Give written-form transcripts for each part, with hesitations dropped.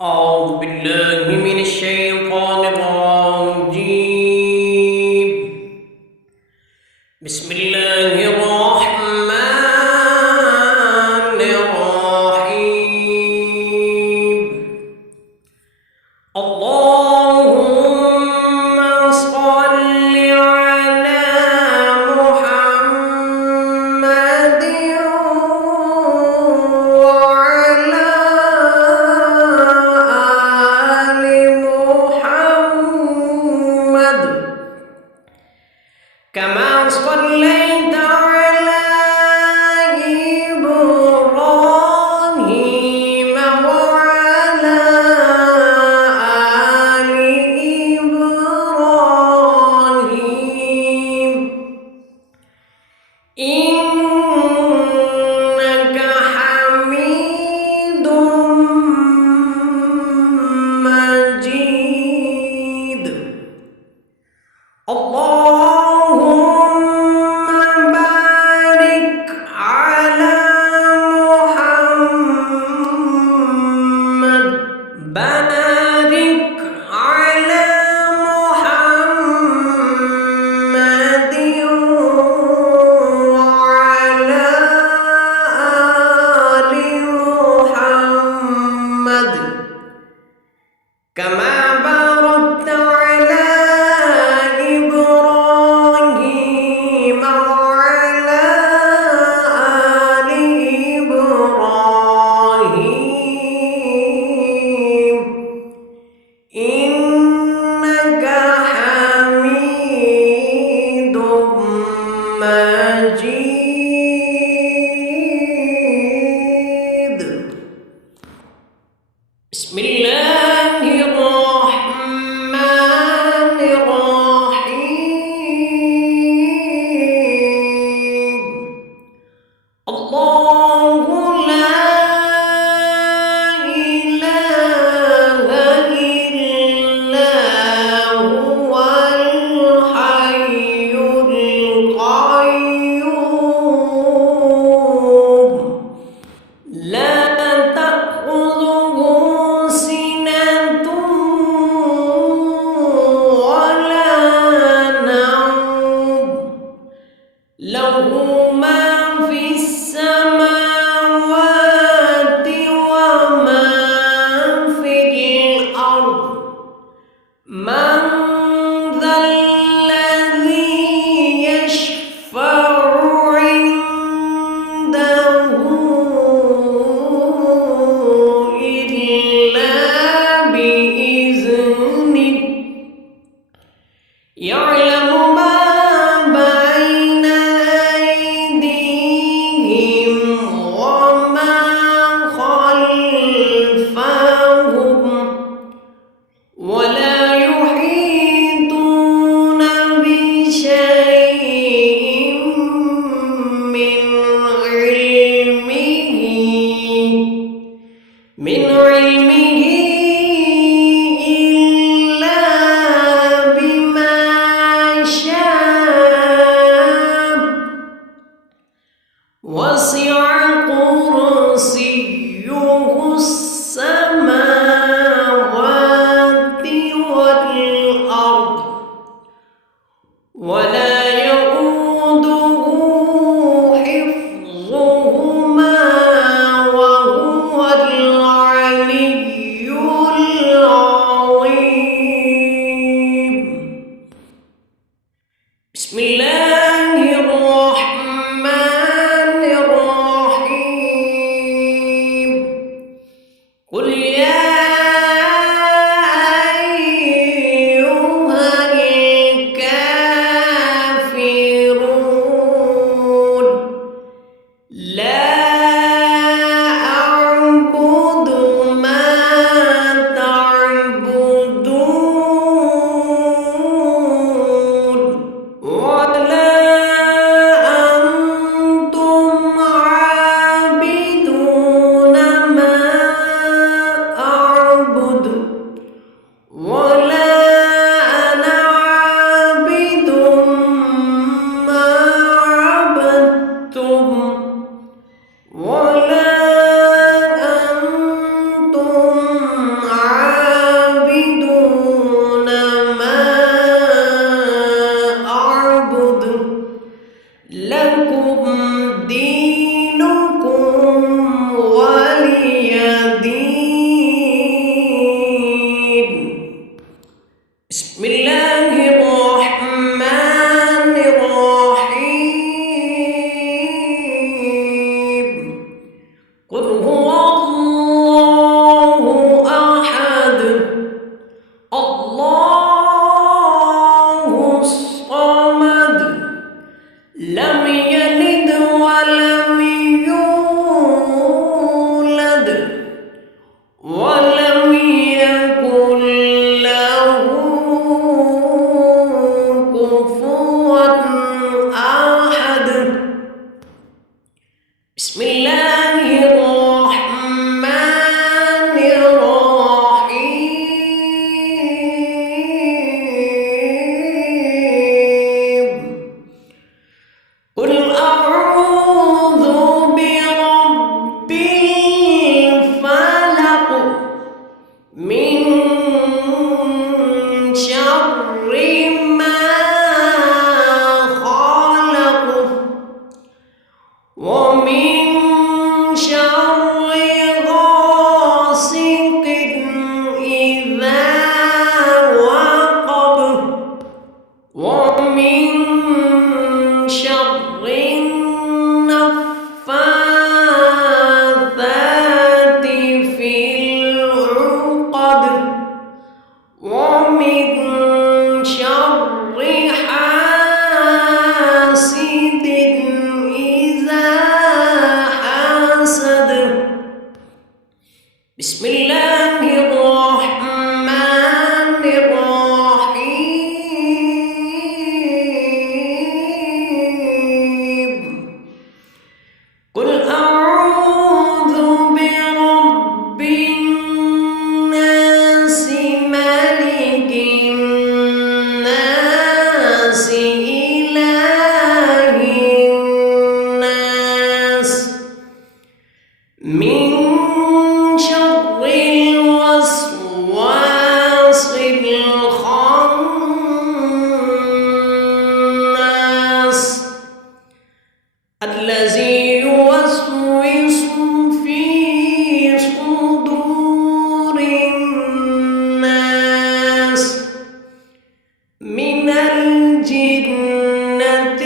أعوذ بالله من الشيطان الرجيم. بسم الله الرحمن الرحيم. اللهم صل على محمد وعلى آل محمد كما صليت على إبراهيم وعلى آل إبراهيم إنك حميد مجيد. اللهم بارك على محمد بارك على محمد وعلى آل محمد كما باركت على إبراهيم وعلى آل إبراهيم إنك حميد مجيد. بسم الله الرحمن الرحيم. الله لا إله إلا هو الحي القيوم لا تأخذه سنة ولا نوم له ما في السماوات وما في الأرض. من ذا الذي يشفع عنده إلا بإذنه يعلم ما بين أيديهم وما خلفهم ولا يحيطون بشيء من علمه إلا بما شاء وسع كرسيه السماوات والأرض ولا يؤوده حفظهما وهو العلي ولم يكن له كفوا أحد. بسم الله الرحمن الرحيم. قل أعوذ برب الفلق من شر ما خلق ومن شر غاسق إذا وقب ومن شر النفاثات في العقد ومن شر حاسد إذا حسد. بسم الله الرحمن الرحيم. قل أعوذ برب الناس ملك الناس إله الناس من شر الوسواس الخناس الذي يوسوس في صدور الناس من الجنة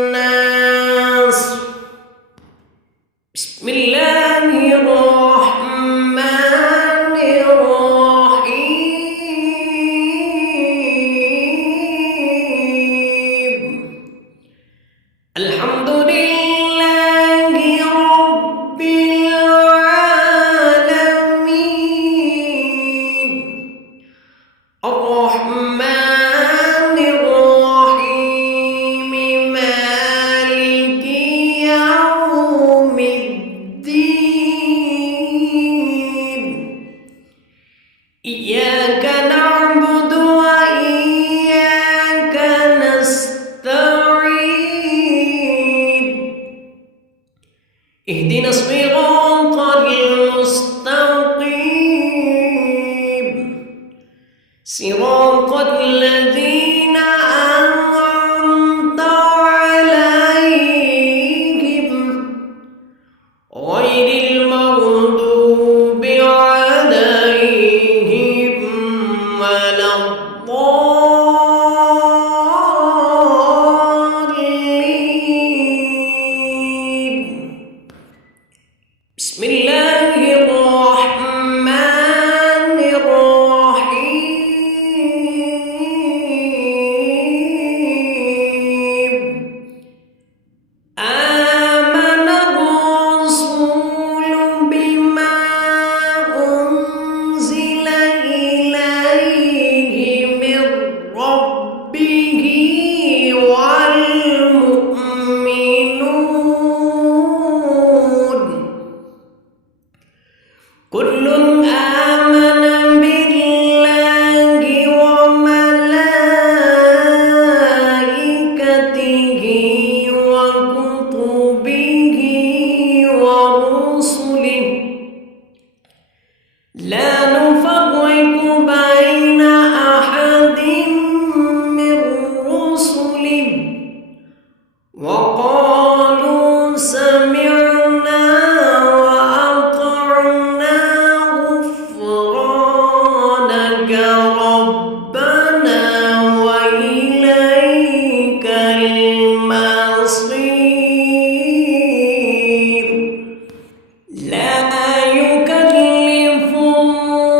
والناس. بسم الله الرحمن الرحيم. الحمد لله رب العالمين الرحمن الرحيم مالك يوم الدين. إياك نعبد وإياك نستعين. اهدنا الصراط المستقيم صراط الذين أنعمت عليهم غير المغضوب عليهم ولا الضالين. بسم الله الرحمن الرحيم. آمن الرسول بما أنزل إليه من ربه والمؤمنون كل آمن بالله وملائكته وكتبه ورسله لا نفرق بين أحد من رسله وقالوا سمعنا وأطعنا غفرانك ربنا وإليك المصير. لا يكلف الله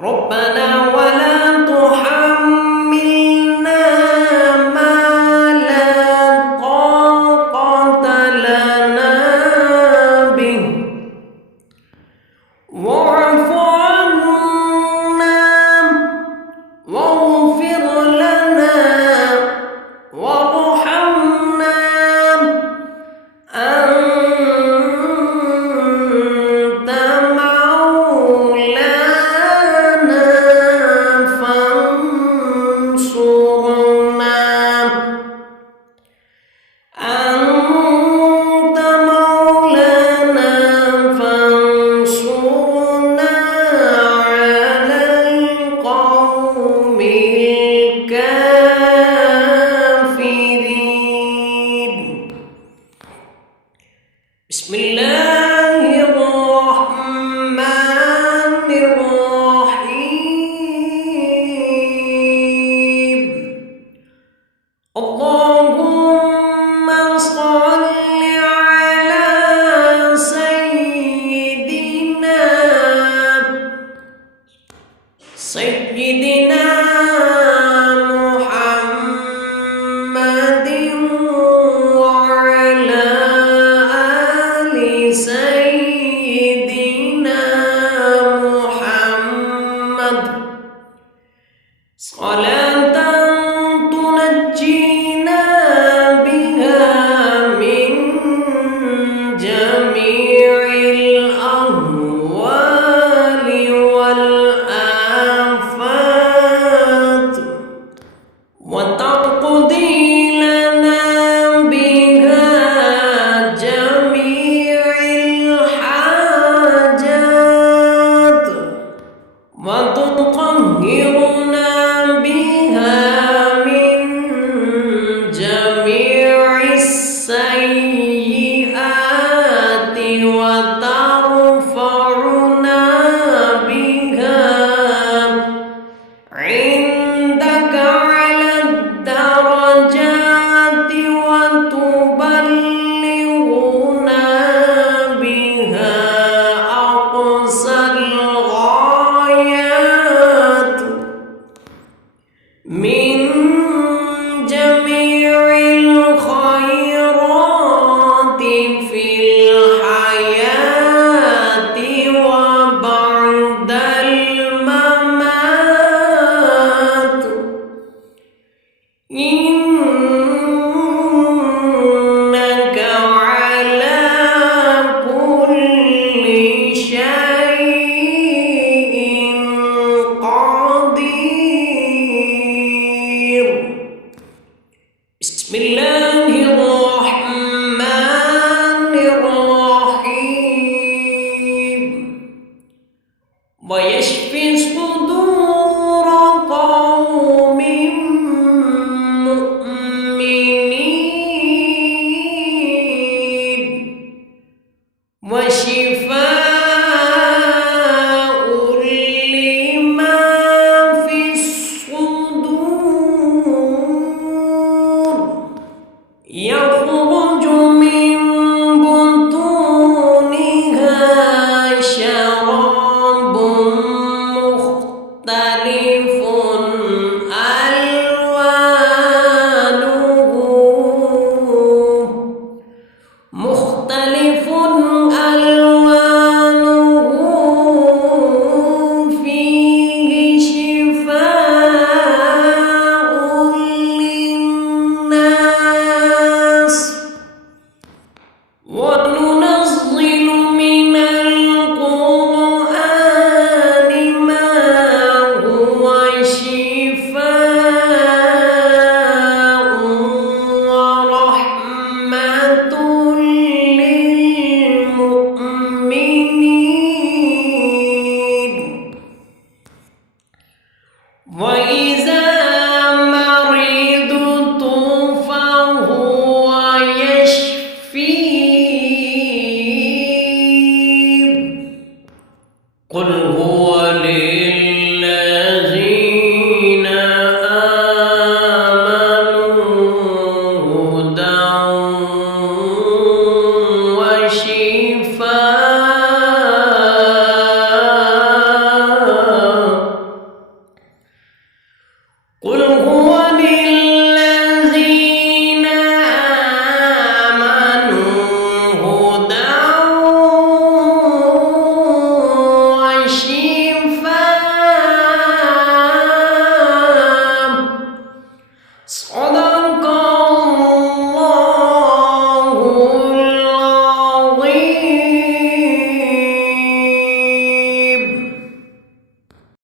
ربنا ولا تحملنا ما لا طاقة لنا به واعف عنا واغفر لنا وارحمنا أنت مولانا فانصرنا أنت مولانا فانصرنا على القوم الكافرين. بسم الله الرحمن الرحيم. اللهم صل على سيدنا محمد وعلى آل سيدنا محمد صلاة تنجينا بها من جميع الأهوال والآفات وتقضي لنا بها جميع الحاجات وتطهرنا بها من جميع السيئات وترفعنا بها عندك على الدرجات وتبلغنا بها أقصى الغايات من جميع الخيرات في الحياة وبعد الممات إنك على كل شيء قدير. بسم الله الرحمن الرحيم. ويشفي صدور قوم مؤمنين وشفاء لما في الصدور يخرج من بطونها شراب مختلف ألوانه فيه شفاء للناس وننزل من القرآن ما هو شفاء ورحمة للمؤمنين وإن